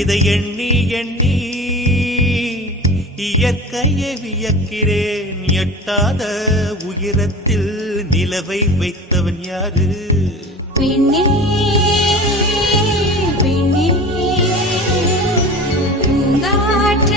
இதை எண்ணி எண்ணி இயற்கையை வியக்கிறேன். எட்டாத உயரத்தில் நிலவை வைத்தவன் யாரு? பெண்ணே பெண்ணே பூங்காற்ற